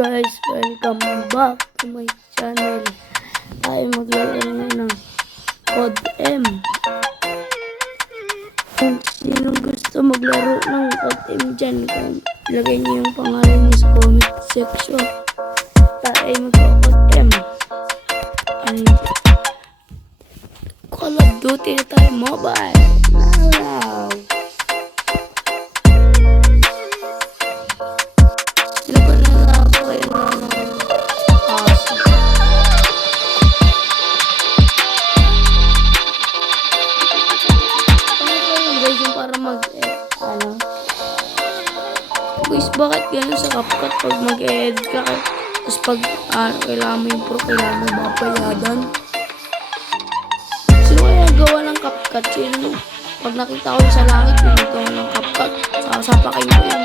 guys, welcome back to my channel. Tayo maglaro ng Code M. Kung sinong gusto maglaro ng Code M dyan, ilagay niyo yung pangalan niyo sa comment section. Tayo mag-Code M. Call of Duty na tayo mobile. Now. Guys, bakit ganun sa CapCut pag mag-edit ka? Tapos pag kailangan mo yung pro, kailangan mo mapayadan. Sino kaya gawa ng CapCut? Sino? Pag nakita ko sa langit, yung gawa ng CapCut, sasapakin ko yun.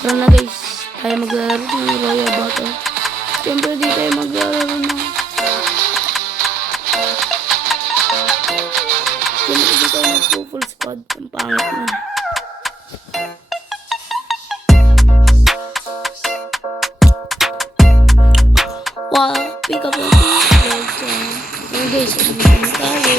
Tara na guys, tayo maglalaro ng Royal Battle. Siyempre di tayo maglalaro ng siyempre di tayo mag-full squad. Ang pangit na. Wow, pick up yung guys, tayo.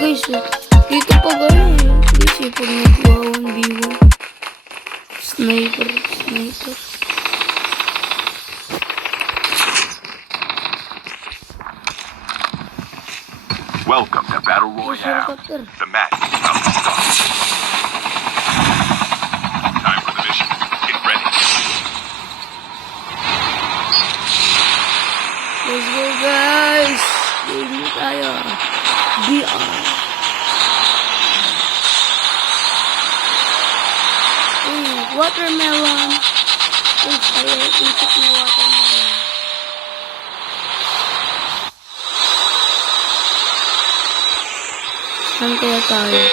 Guys, dito pa gano'n eh. Guys, pag nagkuha 1v1. Sniper. Welcome to Battle Royale. The match is about to start. Time for the mission. Get ready. Let's go guys. Game tayo. VR. Watermelon. Guys, tayo itik na watermelon. Saan kaya tayo?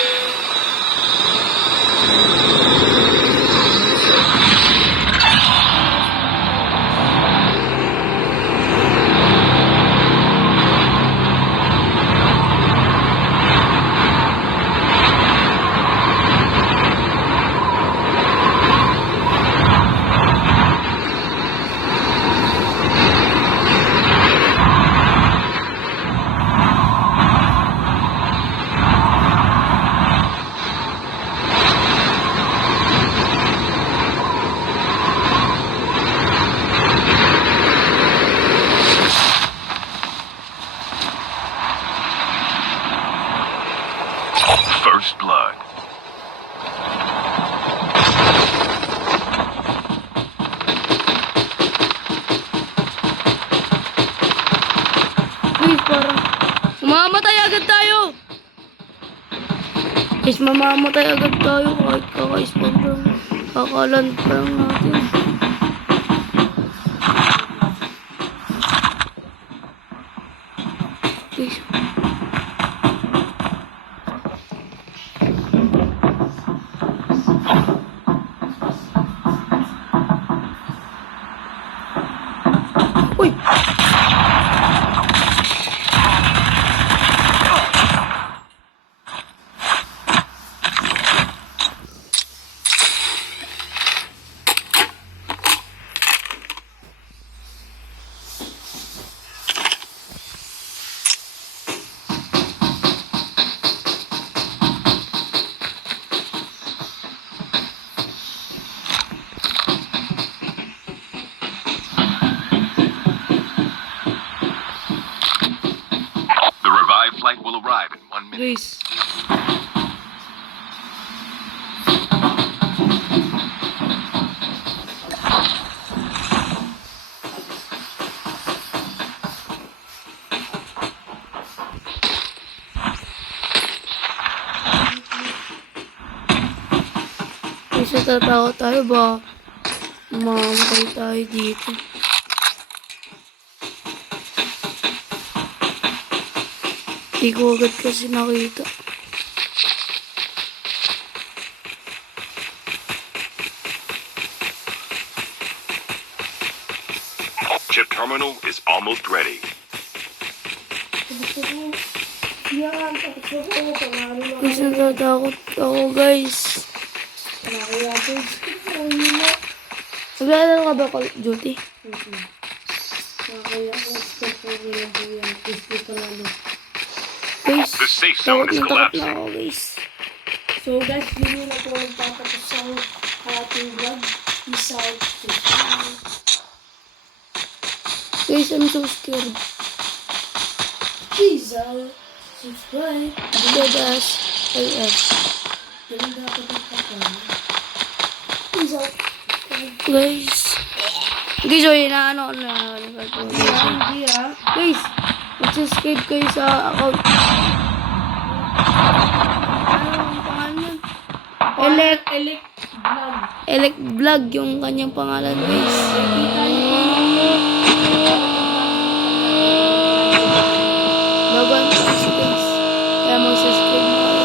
First blood. Uy, parang mamamatay agad tayo. Guys, mamamatay agad tayo kahit kaka-spawn lang. Kakaland pa lang natin. Guys. Uy! Flight will arrive in 1 minute. Guys. Guys, natatakot tayo ba? Mamamatay tayo dito. Hindi ko agad kasi nakita. Chip terminal is almost ready. Guys, natatakot ako, guys. Naglalaro ka ba Call of Duty? Guys, The safe zone is takot na collapsing. ako, guys. So guys, yun yung po nagtatapos sa ating vlog. Peace out. Guys, I'm so scared. Peace out. Subscribe. Dadas. AF. Ganun dapat ang Peace out. Guys. Guys, oh, yun na ano. Hindi ah. Guys, mag-subscribe kayo sa account. Ano ang pangalan nun? Vlog. Elect Vlog yung kanyang pangalan, guys. Kita niyo po Bago ang kasi, guys. Kaya mag-subscribe na kayo.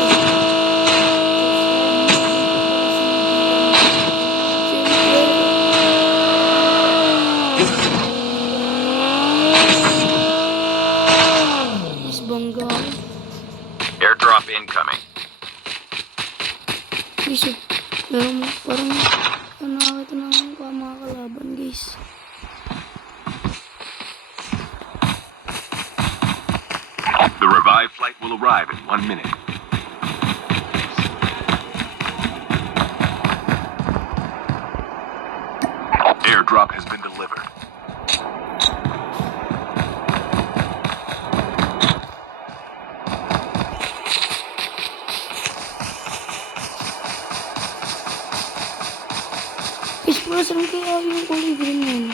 Guys, bongga ako. Airdrop incoming. Guys, parang nakakita na ako mga kalaban, guys. The revived flight will arrive in 1 minute. Airdrop has been delivered. Guys, para saan kaya yung kulay green na yun?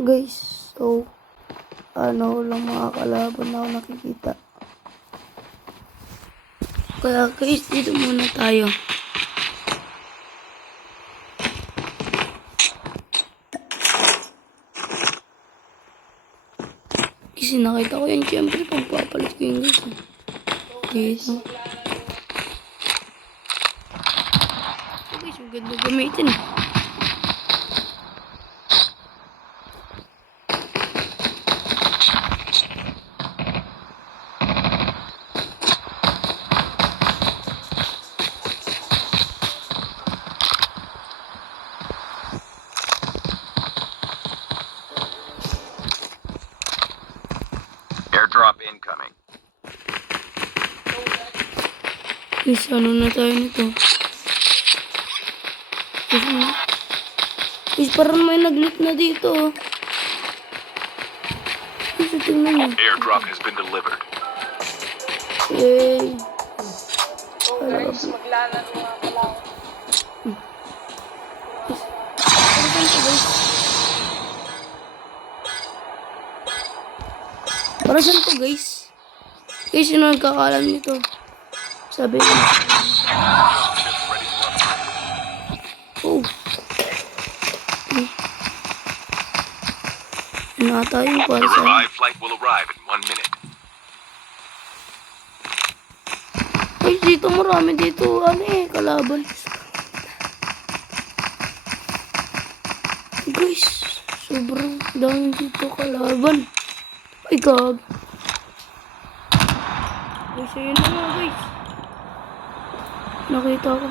Guys, so ano lang mga kalaban na ako nakikita. Kaya guys, dito muna tayo. Kasi nakita ko yan, syempre pagpapalit ko yung guys. Dito. So guys, yung ganda gamitin. Airdrop incoming. Guys, ano na tayo nito? Guys, parang may nag-loot na dito. Guys, tingnan mo. Airdrop has been delivered. Yay. guys, maglalaro nga pala ako. Para saan to, guys? Guys, sino nagkakalam nito? Sabi ko. Oh. Ano ata yung para The sa... revived flight will arrive in 1 minute. Ay, dito marami dito. Ano kalaban. Guys, sobrang dami dito kalaban. Ay, gag. Guys, ayun na nga, guys. Nakita ko.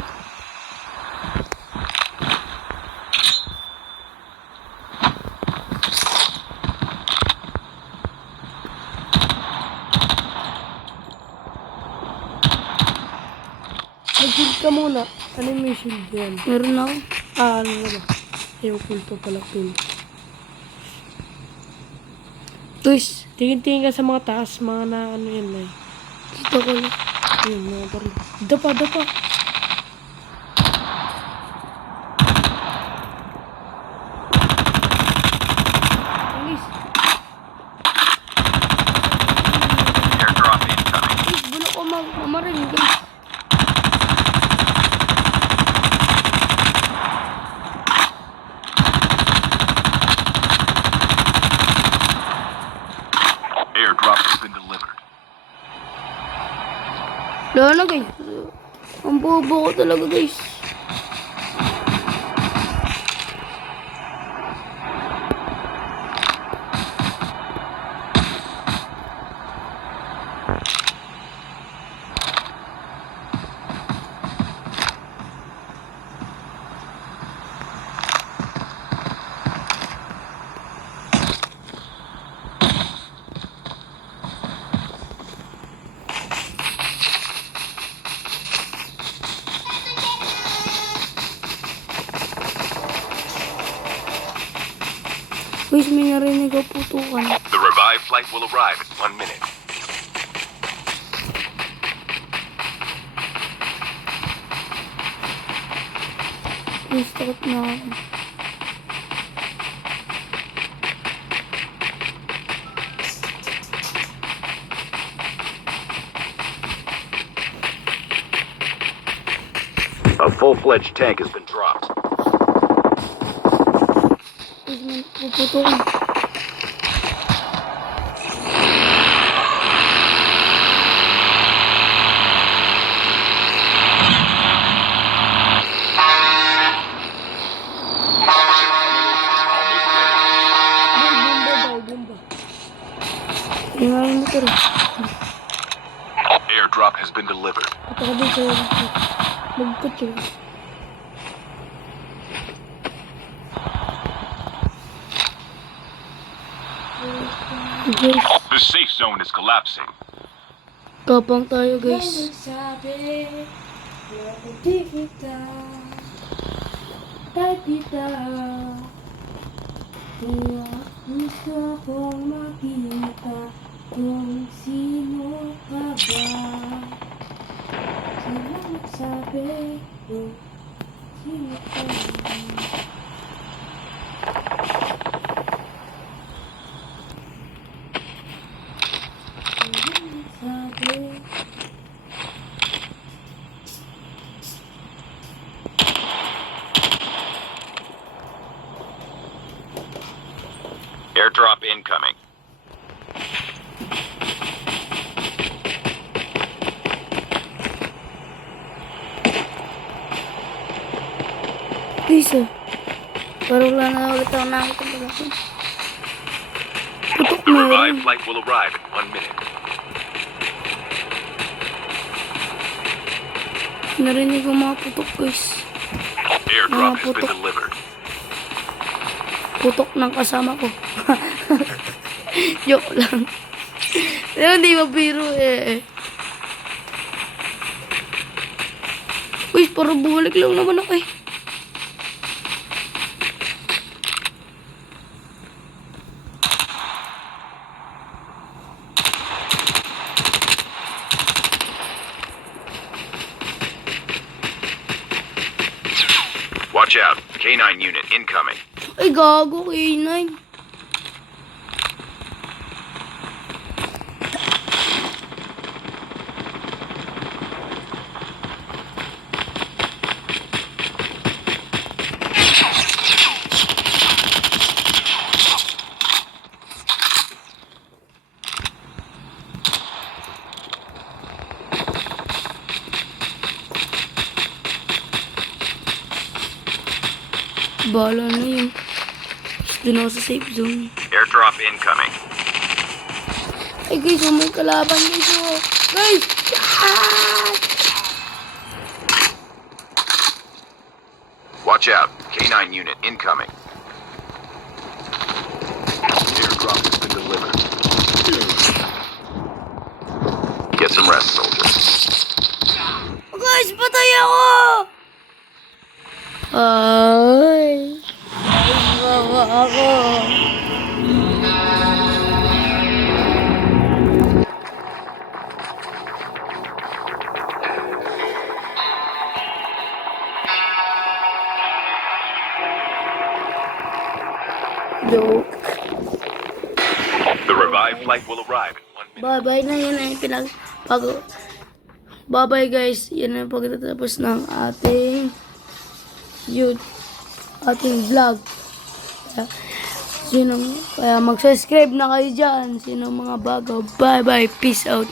Mag-shield ka muna. Ano yung may shield yan? Meron ako. Ano na ba? Yung kulto pala pin. Guys, Tingin-tingin ka sa mga taas, mga na ano yan eh. dito ko lang. Ayun, mga baril. Dapa, dapa. Guys, Airdrop incoming. guys, bulok ko mamaril, guys. Airdrop has been delivered. Wala na, guys. Ang bobo ko talaga, guys. Guys, may narinig ako putukan. The revived flight will arrive in 1 minute. Guys, takot na ako. A full-fledged tank has been dropped. Guys, may puputukan. Bomba daw, bomba. Tingnan yung motor. Airdrop has been delivered. Ito ka din sa'yo. Magkot yun. Guys, The safe zone is collapsing. kapang tayo, guys. sabi, di kita, kahit kita. Kaya gusto kong makita kung sino ka ba. Sila magsabi kung sino ka ba. Airdrop incoming. Guys, parang wala na ulit ako nakita pala ko. Putok The na yun. revived flight will arrive in 1 minute. Narinig ko mga putok, guys. Airdrop has putok. been delivered. Putok ng kasama ko. Joke lang. Pero hindi mabiro eh. Uy, parang bumalik lang naman ako eh. Watch out. K9 unit incoming. Ay, gago, K9. Bahala na yun. Doon ako sa safe zone. Airdrop incoming. Ay guys, may kalaban guys. Oh. Guys! Ah! Watch out. K9 unit incoming. Airdrop has been delivered. Get some rest, soldiers. Guys, patay ako! Ay! Bawa ako. Joke. The revived flight will arrive in 1 minute. Bye-bye na yun ay Bye-bye guys. Yan ang pagtatapos ng ating ating vlog. Kaya mag-subscribe na kayo dyan. Sino mga bago. Bye-bye. Peace out.